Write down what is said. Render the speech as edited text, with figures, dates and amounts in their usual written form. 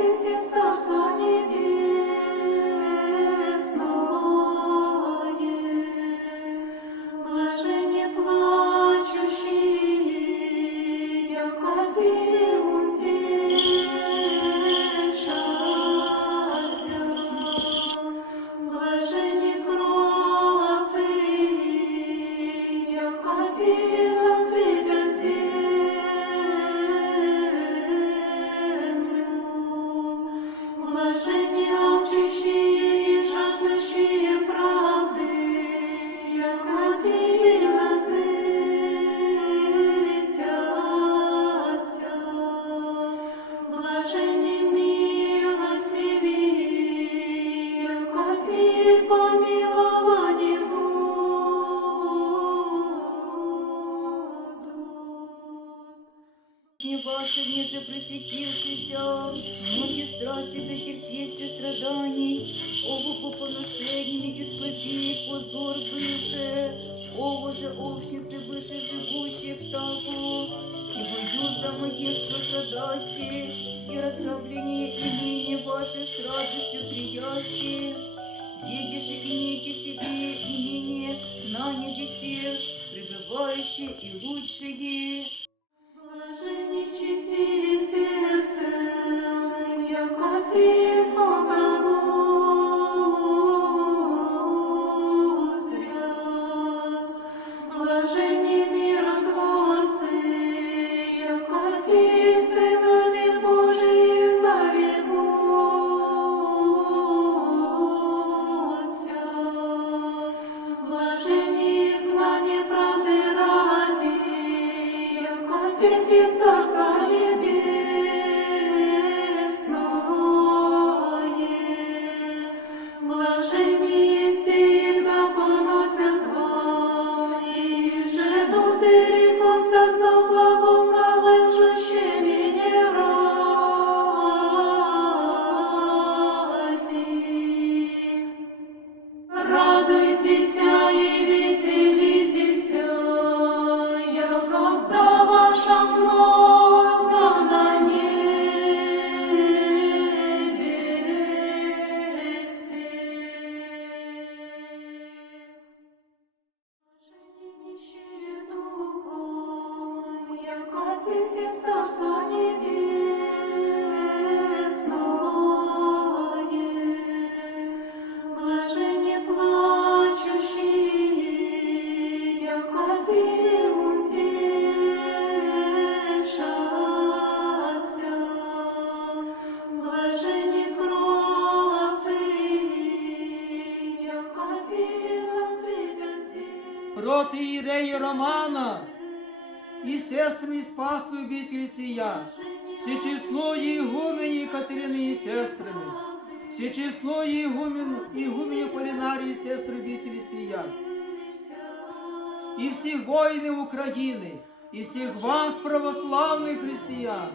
Тихе царство небесное, блаженне плачущие, яко утешатся, блаженне кроцы, яко наследят землю, блаженне алчущие и жаждущие правды, яко насытятся, блаженне милостивые, яко помилование будут. Не ваши, ниже пресекившийся, многие страсти, претерпести страданий, ово по поношениям и скорби, позор бывшие, ово же общницы выше живущих таку, ибо юзда моих страдости и разграбление имени ваших с радостью приясти, едешь и имейте себе имение на небесе, пребывающие и лучшие. Блаженни чистые сердцем, яко Бога узрят. Блаженни миротворцы, яко сынами Божиих нарекутся. Блаженни изгнание правды ради, Тихе царство небесное, блаженни исти, да поносят хвал, и ждут и рекутся за глагол на вышущение ради. Радуйтесь и веселитесь, яко мзда ваша много на небесе. Блаженни нищие духом, яко Тихе царство небесное, блаженне плачущие, яко утешатся, блаженне кроцы, яко наследят землю. Протоиерея Романа и сестрами спасства обители сия, все число игумени Екатерины и сестрами, все число игумени Полинарии и сестры обители сия, и все воины Украины, и всех вас, православных христиан,